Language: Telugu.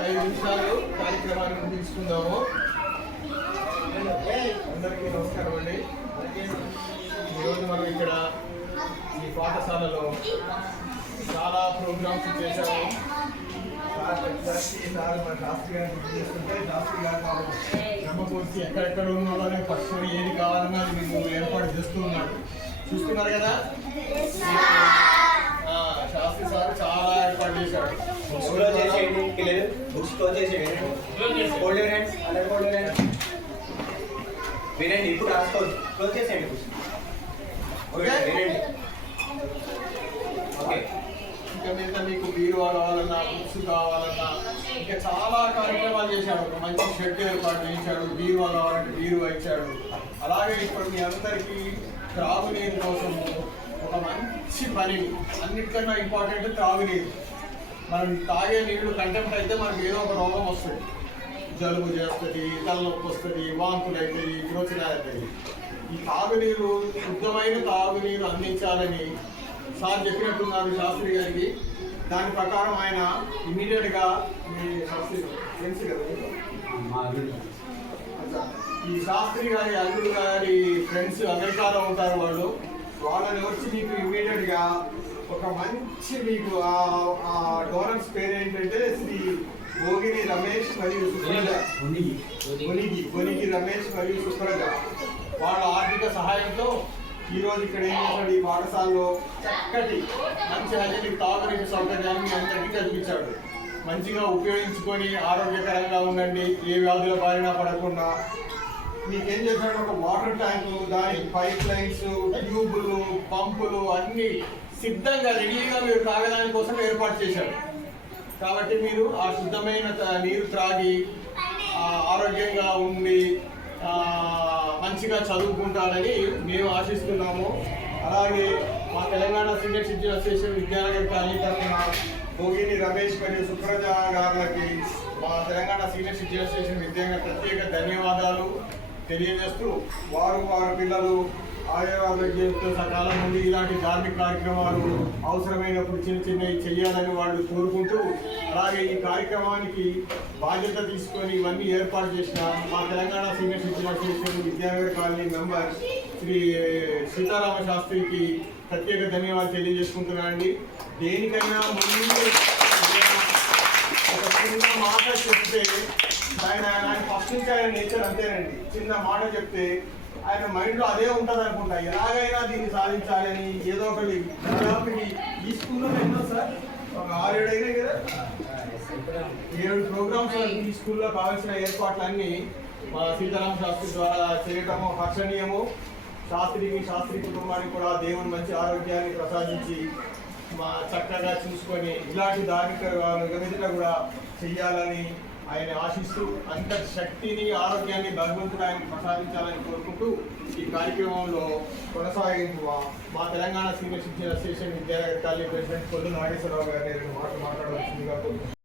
5 నిమిషాలు కార్యక్రమాన్ని తీసుకుందాము. అందరికీ నమస్కారం అండి. ఈరోజు మనం ఇక్కడ ఈ పాఠశాలలో చాలా ప్రోగ్రామ్స్ చేశాము. శాస్త్రి గారిని చేస్తుంటే శాస్త్రి గారు నమ్మకూర్చి ఎక్కడెక్కడ ఉన్న వాళ్ళని పట్టుకొని ఏది కావాలన్నా అది మేము ఏర్పాటు చేస్తూ ఉన్నాడు. చూస్తున్నారు కదా, శాస్త్రి సార్ చాలా ఏర్పాటు చేశాడు. వినండి, ఇప్పుడు రాసుకోవచ్చు. క్లోజ్ చేసేయండి. ఇంకా మీద మీకు బీరువా కావాలన్నా, బుక్స్ కావాలన్నా, ఇంకా చాలా కార్యక్రమాలు చేశాడు. ఒక మంచి షెడ్ ఏర్పాటు చేశాడు. బీరువా కావాలంటే బీరువా ఇచ్చాడు. అలాగే ఇప్పుడు మీ అందరికీ త్రాగునీరు కోసము ఒక మంచి పని, అన్నిటికన్నా ఇంపార్టెంట్ త్రాగునీరు. మనం తాగే నీళ్లు కంటెంప్ట్ అయితే మనకి ఏదో ఒక రోగం వస్తుంది. జలుబు చేస్తుంది, తలనొప్పి వస్తుంది, వాంతులు అవుతాయి, విరోచనాలు అవుతాయి. ఈ తాగునీరు, శుద్ధమైన తాగునీరు అందించాలని సార్ చెప్పినట్టున్నారు శాస్త్రి గారికి. దాని ప్రకారం ఆయన ఇమ్మీడియట్గా మీ శాస్త్రి ఫ్రెండ్స్ కదా, ఈ శాస్త్రి గారి అల్లుడు గారి ఫ్రెండ్స్ అమెరికాలో ఉంటారు. వాళ్ళని వచ్చి మీకు ఇమ్మీడియట్గా ఒక మంచి మీకు ఆ డోనర్స్ పేరు ఏంటంటే శ్రీ గోగిని రమేష్ మరియు సుప్రజ, గొనిగి రమేష్ మరియు సుప్రజ వాళ్ళ ఆర్థిక సహాయంతో ఈరోజు ఇక్కడ ఏం చేశాడు, ఈ పాఠశాలలో చక్కటి మంచి హైజీనిక్ తాగునీటి సౌకర్యాన్ని అందరికీ కల్పించాడు. మంచిగా ఉపయోగించుకొని ఆరోగ్యకరంగా ఉండండి, ఏ వ్యాధుల బారిన పడకుండా. మీకేం చేశాడు, ఒక వాటర్ ట్యాంకు, దాని పైప్ లైన్స్, ట్యూబులు, పంపులు అన్నీ సిద్ధంగా రెడీగా మీరు తాగడానికి కోసం ఏర్పాటు చేశాడు. కాబట్టి మీరు ఆ శుద్ధమైన నీరు త్రాగి ఆరోగ్యంగా ఉండి మంచిగా చదువుకుంటారని మేము ఆశిస్తున్నాము. అలాగే మా Telangana senior citizen association Vidyanagar colony తరఫున గోగిని రమేష్ మరియు సుప్రజ గారులకి మా Telangana senior citizen association Vidyanagar ప్రత్యేక ధన్యవాదాలు తెలియజేస్తూ, వారు పిల్లలు ఆరోగ్యంతో సకాలం నుండి ఇలాంటి ధార్మిక కార్యక్రమాలు అవసరమైనప్పుడు చిన్నవి చెయ్యాలని వాళ్ళు కోరుకుంటూ, అలాగే ఈ కార్యక్రమానికి బాధ్యత తీసుకొని ఇవన్నీ ఏర్పాటు చేసిన మా Telangana senior citizen association Vidyanagar colony member Shri Sitarama శాస్త్రికి ప్రత్యేక ధన్యవాదాలు తెలియజేసుకుంటున్నానండి. దేనికైనా ముందు ఒక చిన్న మాట చెప్తే ఆయన ఫస్ట్ నుంచి ఆయన నేచర్ అంతేనండి. చిన్న మాట చెప్తే ఆయన మైండ్లో అదే ఉంటుంది అనుకుంటా. ఎలాగైనా దీన్ని సాధించాలని ఏదో ఒకటి దాదాపు ఈ స్కూల్లో ఎన్నో సార్ ఒక 6-7 అయినాయి కదా, 7 ప్రోగ్రామ్స్ ఈ స్కూల్లో కావాల్సిన ఏర్పాట్లన్నీ మా సీతారామ శాస్త్రి ద్వారా చేయటము హర్షణీయము. శాస్త్రి కుటుంబానికి కూడా దేవుని మంచి ఆరోగ్యాన్ని ప్రసాదించి చక్కగా చూసుకొని ఇలాంటి ధార్మిక విధంగా కూడా చెయ్యాలని ఆయన ఆశిస్తూ, అంత శక్తిని ఆరోగ్యాన్ని భగవంతుడు ఆయన ప్రసాదించాలని కోరుకుంటూ ఈ కార్యక్రమంలో కొనసాగింపు మా Telangana senior citizen association Vidyanagar colony president Kollu Nageswararao గారిని మాట్లాడవలసిందిగా